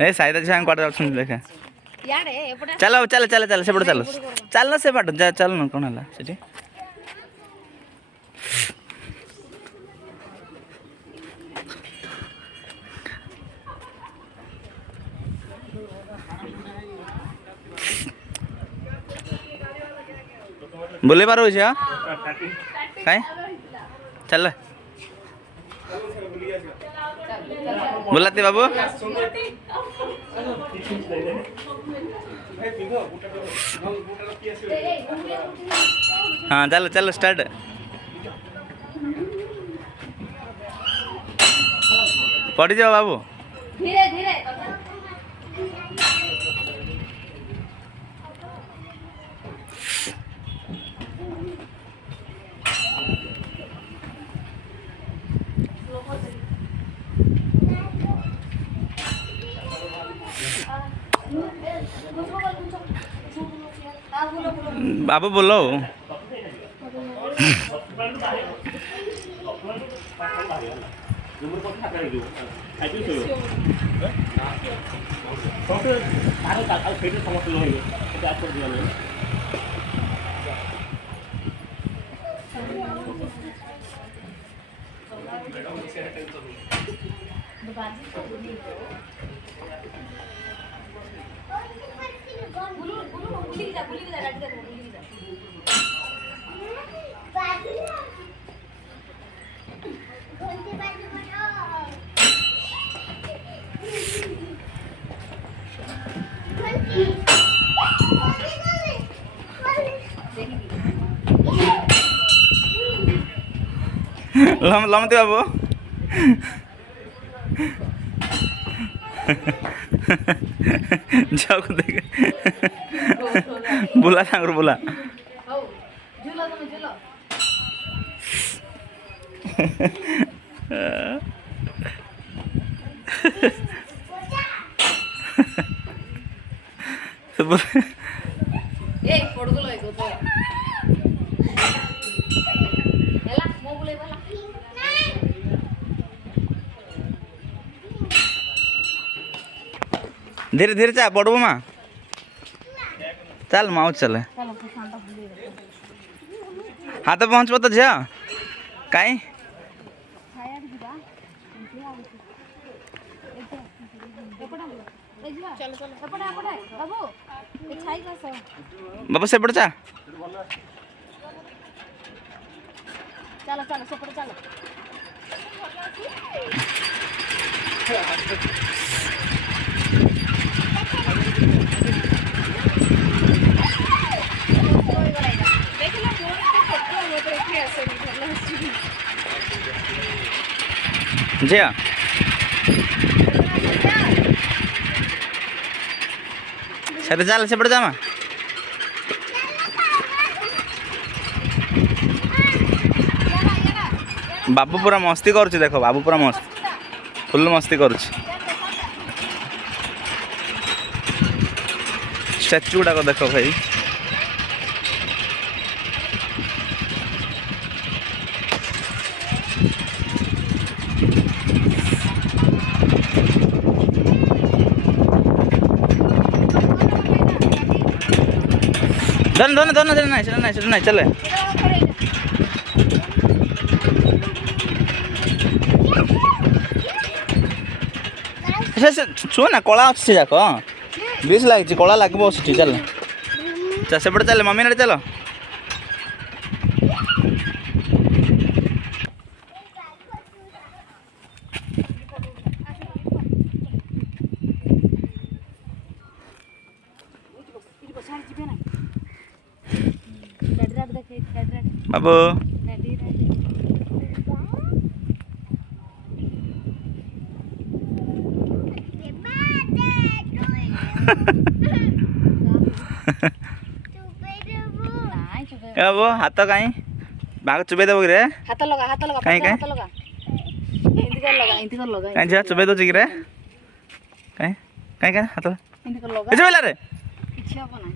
ए साइदा छां quarter option देखा यार एपटे चलो चल चल चल सेपट चल चल ना सेपट जा चल न कोन हला सेठी बोले बार होइछा काय चल बोलाते बाबू हाँ चलो चलो स्टार्ट पड़ी जाओ बाबू धीरे धीरे बाबू बोलो लमते बाबू जाओ देख बोला सांग बोला ए पडगलो है तो एला मो बोले वाला धीरे धीरे चा पड़बो माँ चल माँ चले हाँ तो पहुँचब तो झा कहीं बाबू सेपट चा चलो चलो सेपटे चलो जया साथे चल सेपट जा माँ बाबू पूरा मस्ती करुच्ची देख बाबू पूरा मस्त फुल मस्ती करुच्ची स्टैचू गुड़ाक देख भाई धन धन धन नहीं चले छुआ ना कला अच्छे जाक बीस लगी कला लगे चल चल सेपटे चल मम्मी ना चलो बाबू बाबू हाथ कहीं बाग चुबे देव कि हाथ लगा कहीं हाथ लगा इंती कर लगा कहीं चुबे दो कि कहीं कहीं हाथ इंती कर लगा चुबेला रे किछि हबो ना